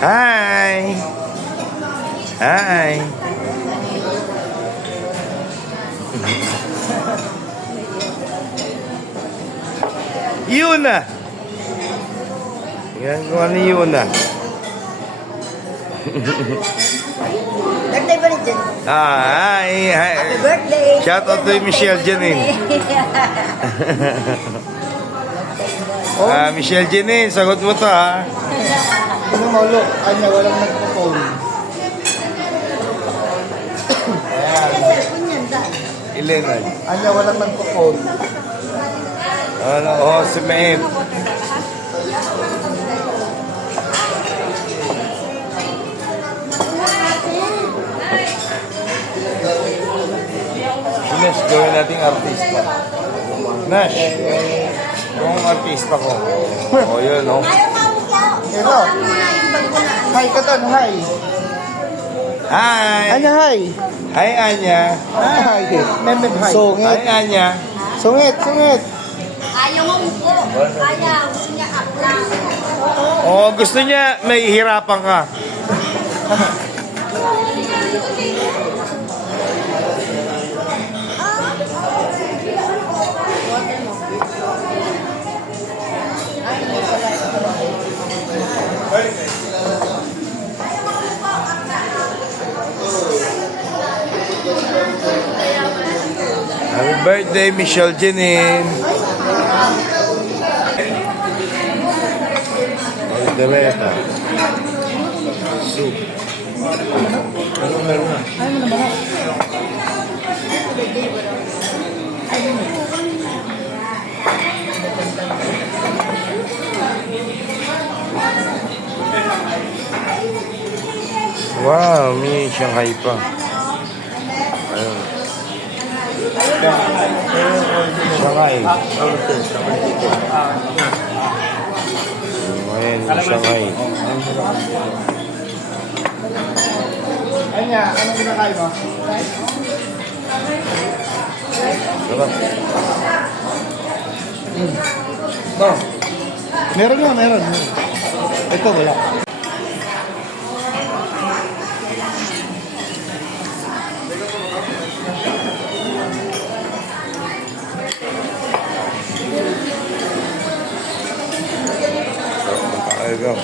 Hi! Hi! Yun na! Yan kung ano yun na. Birthday ba ni Jen? Hi! Hi! Happy birthday! Shout out to Michelle Janine. Michelle Janine, sagot mo to ha. Ano maulo? Kanya walang nagpo-phone. Ilan na? Kanya walang nagpo-phone. Ano? Oh, si Maeve. Nash, gawin nating artista. Nash, yung artista ko. O, yun, o. Hello. Hi ka doon, hi. Hi! Anya, hi. Hi, Anya. Hi. Memem, hi. Hi, Sungit. Anya. Sungit, sungit. Ayaw mo po. Ayaw. Gusto niya aklang. Oh, gusto niya, may hirapan ka. Happy birthday, Michelle Janine. Aldereta. Soup. Meron na. Wow, may Shanghai pa. Ayun. Shanghai. Ayan, yung Shanghai. Anya, anong kinakain mo? Sarap. Ito. Meron nga, meron. Ito, wala. Ayaw.